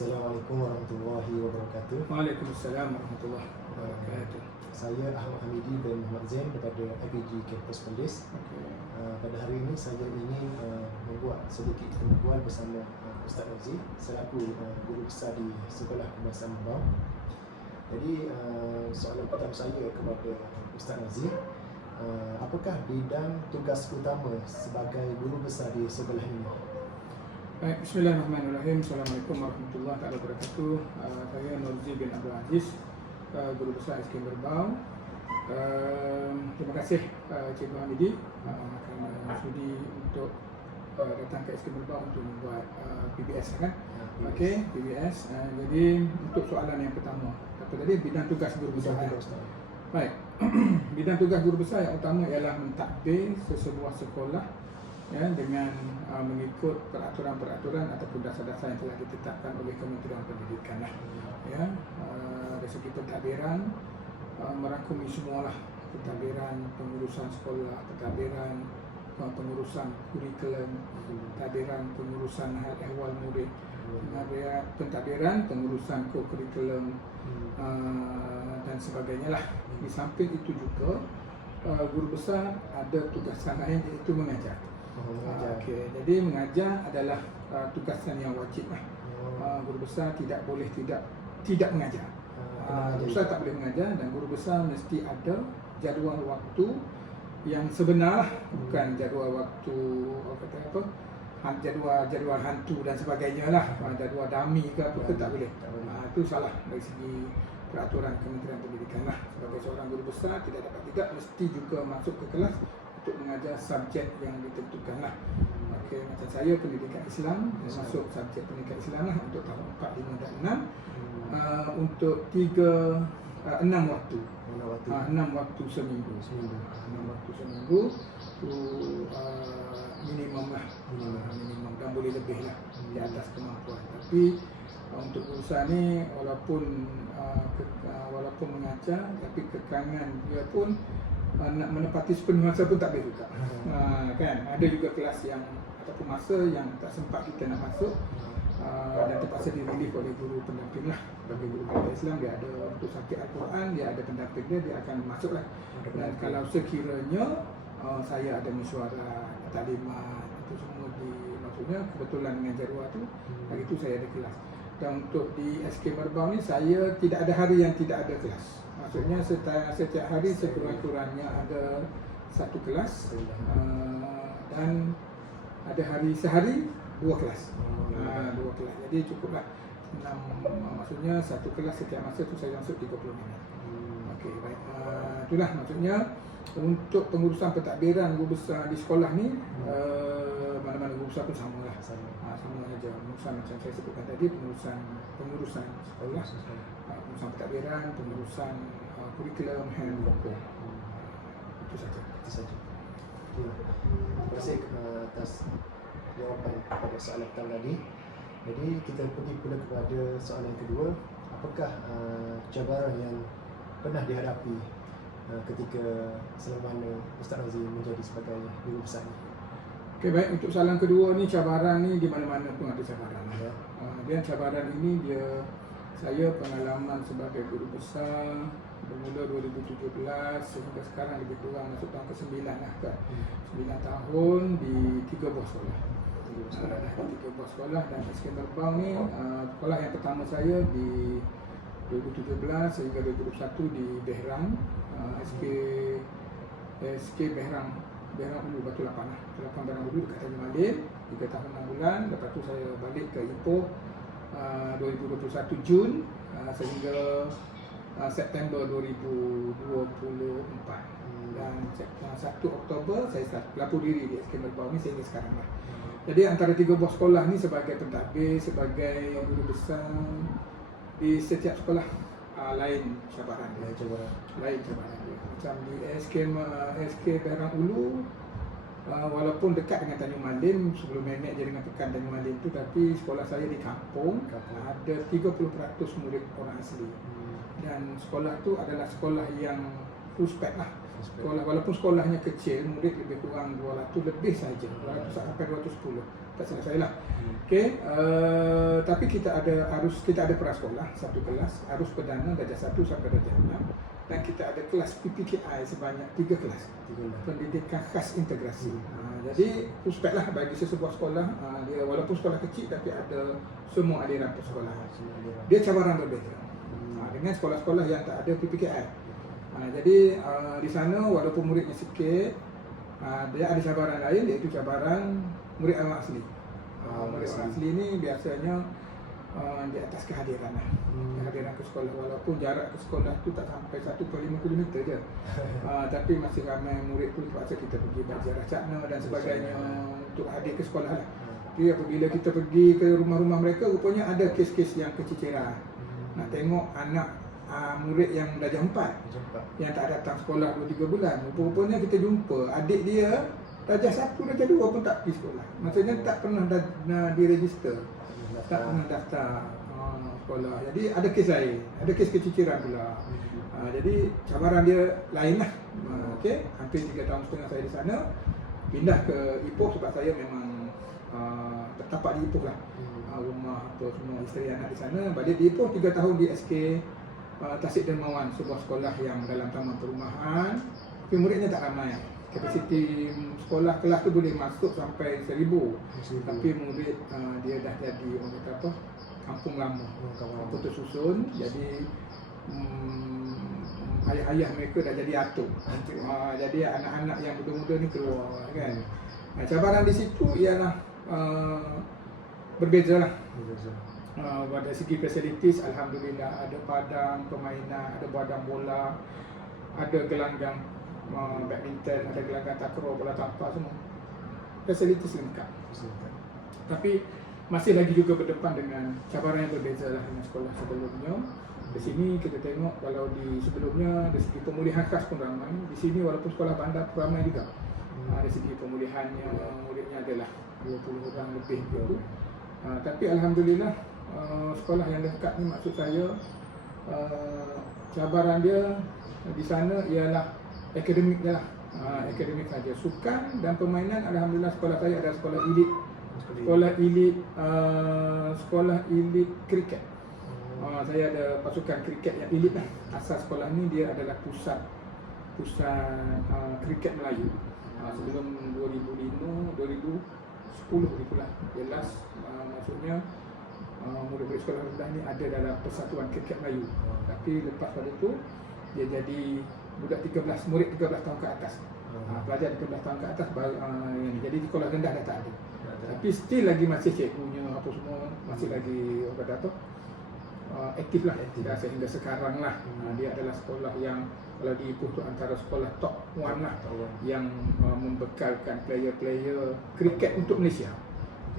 Assalamualaikum warahmatullahi wabarakatuh. Waalaikumsalam warahmatullahi wabarakatuh. Saya Ahmad Hamidi bin Muhammad Zain daripada IPG Kampus Perlis. Pada hari ini saya ingin membuat sedikit pembual bersama Ustaz Razif selaku guru besar di Sekolah Kebangsaan Membau. Jadi soalan pertama saya kepada Ustaz Razif, apakah bidang tugas utama sebagai guru besar di sekolah ini? Baik, bismillahirrahmanirrahim. Assalamualaikum warahmatullahi wabarakatuh. Saya Nurzi bin Abdul Aziz, guru besar SK Merbau. Terima kasih Cikgu Hamidi kerana sudi untuk datang ke SK Merbau untuk membuat PBS kan. Okey, PBS. Jadi untuk soalan yang pertama, apa tadi, bidang tugas guru besar. Baik. Bidang tugas guru besar yang utama ialah mentadbir sesebuah sekolah ya, dengan mengikut peraturan-peraturan ataupun dasar-dasar yang telah ditetapkan oleh Kementerian Pendidikan lah. Ya, dari segi pentadbiran merangkumi semualah, pentadbiran pengurusan sekolah, pentadbiran pengurusan kurikulum, pentadbiran pengurusan hal ehwal murid, pentadbiran pengurusan kurikulum dan sebagainya lah. Di samping itu juga guru besar ada tugasan lain, iaitu mengajar. Okey, jadi mengajar adalah tugasan yang wajib lah. Guru besar tidak boleh tidak mengajar. Guru besar tak boleh mengajar, dan guru besar mesti ada jadual waktu yang sebenar, bukan jadual waktu jadual hantu dan sebagainya lah, jadual dummy ke apa ke, tak boleh. Itu salah dari segi peraturan Kementerian Pendidikan lah. Sebagai seorang guru besar tidak mesti juga masuk ke kelas untuk mengajar subjek yang ditentukan lah. Okey, macam saya pendidikan Islam, masuk subjek pendidikan Islam lah untuk tahun 4, 5 dan 6 untuk 6 waktu. 6 waktu seminggu. 6 waktu seminggu itu minimum lah, minimum, dan boleh lebih lah di atas kemampuan. Tapi untuk urusan ni walaupun mengajar, tapi kekangan dia pun nak menepati sepenuh masa pun tak boleh juga. Kan ada juga kelas yang ataupun masa yang tak sempat kita nak masuk, dan terpaksa direlief oleh guru pendamping lah. Bagi guru pendamping Islam, dia ada untuk subjek Al-Quran, dia ada pendamping dia akan masuk lah. Dan kalau sekiranya saya ada mesyuarat, taklimat, itu semua maksudnya kebetulan dengan jadual tu, hari tu saya ada kelas. Dan untuk di SK Merbau ni, saya tidak ada hari yang tidak ada kelas. Maksudnya setiap hari sekurang-kurangnya ada satu kelas, dan ada hari sehari 2 kelas. 2 kelas. Jadi cukuplah 6, maksudnya satu kelas setiap masa tu saya masuk 30 minit. Okey, baik. Itulah maksudnya untuk pengurusan pentadbiran guru besar di sekolah ni, mana-mana guru besar pun sama lah. Sama saja. Pengurusan macam saya sebutkan tadi, pengurusan sekolah, pengurusan pentadbiran, pengurusan kurikulum, handbook. Itu saja. Terima kasih atas jawapan pada soalan pertama tadi. Jadi kita pergi pula kepada soalan kedua. Apakah cabaran yang pernah dihadapi ketika selama Ustaz Razif menjadi sebagai guru besar ni? Okey, baik. Untuk soalan kedua ni, cabaran ni di mana-mana pun ada cabaran. Dan cabaran ini saya pengalaman sebagai guru besar bermula 2017 sehingga sekarang lebih kurang masuk tahun ke-9 lah kan. 9 tahun di 3 buah sekolah. 3 buah sekolah, dan SK Merbau ni sekolah yang pertama saya di 2017 sehingga 2021 di Behrang, SK Behrang Ulu Batu Lapan lah. Batu Lapan Behrang Ulu dekat Tanjung Malim, 3 tahun 6 bulan. Lepas tu saya balik ke Ipoh 2021 Jun sehingga September 2024, dan 1 Oktober saya pelapur diri di SK Merbau ni sehingga sekarang lah. Jadi antara 3 buah sekolah ni sebagai pentadbir, sebagai guru besar di setiap sekolah lain cabaran dia. Macam di SK Behrang Ulu, walaupun dekat dengan Tanjung Malim, sebelum nenek je dengan pekan Tanjung Malim tu, tapi sekolah saya di kampung, ada 30% murid orang asli. Dan sekolah tu adalah sekolah yang full spec lah. Sekolah, walaupun sekolahnya kecil, murid lebih kurang 200 lebih saja, 200 sampai 210. tak silap saya lah. Okey, tapi kita ada prasekolah satu kelas, arus perdana darjah 1 sampai darjah 6, dan kita ada kelas PPKI sebanyak 3 kelas, pendidikan khas integrasi. Jadi prospeklah bagi sesebuah sekolah, dia walaupun sekolah kecil tapi ada semua aliran persekolahan. Dia cabaran berbeza dengan sekolah-sekolah yang tak ada PPKI. Jadi di sana walaupun muridnya sikit, dia ada cabaran lain, iaitu cabaran murid orang asli. Murid orang asli ni biasanya di atas kehadiran lah. Kehadiran ke sekolah, walaupun jarak ke sekolah tu tak sampai 1.5 km je. Tapi masih ramai murid tu terpaksa kita pergi berziarah cakna dan sebagainya untuk hadir ke sekolah lah. Jadi apabila kita pergi ke rumah-rumah mereka, rupanya ada kes-kes yang keciciran. Nak tengok anak murid yang darjah 4 yang tak datang sekolah 2-3 bulan. Rupanya kita jumpa adik dia darjah 1, darjah 2 pun tak pergi sekolah. Maksudnya tak pernah diregister, tak pernah daftar sekolah. Jadi ada kes lain, ada kes keciciran pula. Jadi cabaran dia lain lah. Okey, hampir 3 tahun setengah saya di sana. Pindah ke Ipoh sebab saya memang tertapak di Ipoh lah. Rumah apa semua, isteri anak di sana. Balik di Ipoh 3 tahun di SK Tasik Dermawan, sebuah sekolah yang dalam taman perumahan. Tapi muridnya tak ramai. Kapasiti sekolah kelas tu boleh masuk sampai 1,000. Tapi murid dia dah jadi orang kata apa, kampung lama, kampung tersusun. Jadi ayah-ayah mereka dah jadi atuk. Jadi anak-anak yang muda-muda ni keluar kan. Cabaran di situ ialah berbeza lah. Pada segi facilities, alhamdulillah ada padang permainan, ada padang bola, ada gelanggang badminton, ada gelanggang takraw, bola tampar, semua facilities lengkap. Tapi masih lagi juga berdepan dengan cabaran yang berbeza lah dengan sekolah sebelumnya. Di sini kita tengok kalau di sebelumnya dari segi pemulihan khas pun ramai. Di sini walaupun sekolah bandar ramai juga. Dari segi pemulihannya muridnya adalah 20 orang lebih gitu. Tapi alhamdulillah sekolah yang dekat ni, maksud saya cabaran dia di sana ialah akademik je lah. Akademik saja. Sukan dan permainan, alhamdulillah sekolah saya adalah sekolah elit. Sekolah elit kriket. Saya ada pasukan kriket yang elit lah. Asal sekolah ni dia adalah pusat kriket Melayu. Sebelum 2005, 2010 itulah. Jelas maksudnya murid-murid sekolah rendah ni ada dalam Persatuan Kriket Melayu. Tapi lepas pada tu dia jadi budak 13, murid 13 tahun ke atas. Pelajar 13 tahun ke atas baru jadi sekolah rendah dah tak ada. Tapi still lagi masih cikgunya apa semua masih lagi orang kata apa, aktif lah sehingga sekarang lah. Dia adalah sekolah yang kalau di Ipoh tu antara sekolah top 1 lah yang membekalkan player-player kriket untuk Malaysia.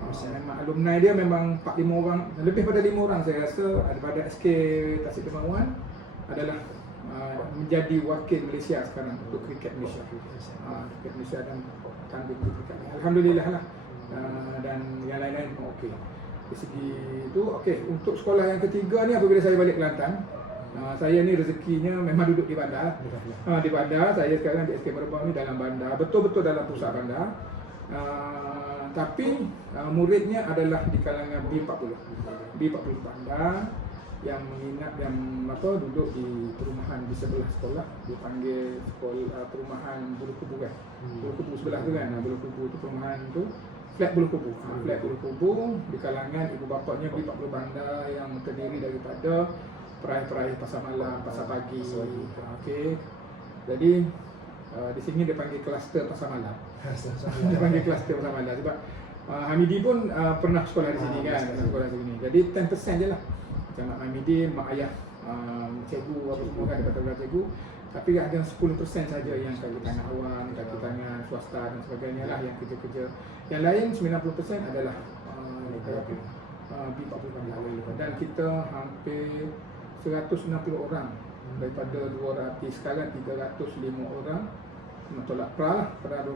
Memang alumni dia memang 4-5 orang, lebih pada 5 orang saya rasa daripada SK Tasik Dermawan adalah menjadi wakil Malaysia sekarang untuk kriket Malaysia. Kriket Malaysia dan tanding kriket. Alhamdulillah lah. Dan yang lain-lain pun okey. Dari segi itu okey. Untuk sekolah yang ketiga ni apabila saya balik Kelantan, saya ni rezekinya memang duduk di bandar. Di bandar, saya sekarang di SK Merbau ni dalam bandar, betul-betul dalam pusat bandar. Tapi muridnya adalah di kalangan B40 bandar yang menginap yang duduk di perumahan di sebelah sekolah, dipanggil sekolah perumahan Bulu Kubu kan. Bulu Kubu sebelah tu kan. Bulu Kubu tu perumahan tu flat Bulu Kubu. Flat Bulu Kubu di kalangan ibu bapanya B40 bandar yang terdiri daripada peraih-peraih pasar malam, pasar pagi. Okey. Jadi di sini dia panggil kluster pasar malam. Dia panggil kluster pasar malam sebab Hamidi pun pernah sekolah di sini kan, sekolah di sini. Jadi 10% je lah. Macam Mak Hamidi, mak ayah, cikgu apa semua kan, dapat cikgu. Tapi ada 10% saja yang kaki tangan awam, kaki tangan swasta dan sebagainya lah yang kerja-kerja. Yang lain 90% adalah B40 bandar. Dan kita hampir 160 orang daripada 200, sekarang 305 orang tolak pra lah.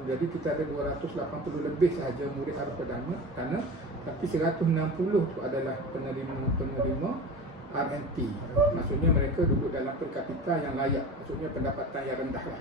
Jadi kita ada 280 lebih sahaja murid arus perdana, tapi 160 tu adalah penerima RNT. Maksudnya mereka duduk dalam per kapita yang layak, maksudnya pendapatan yang rendah lah.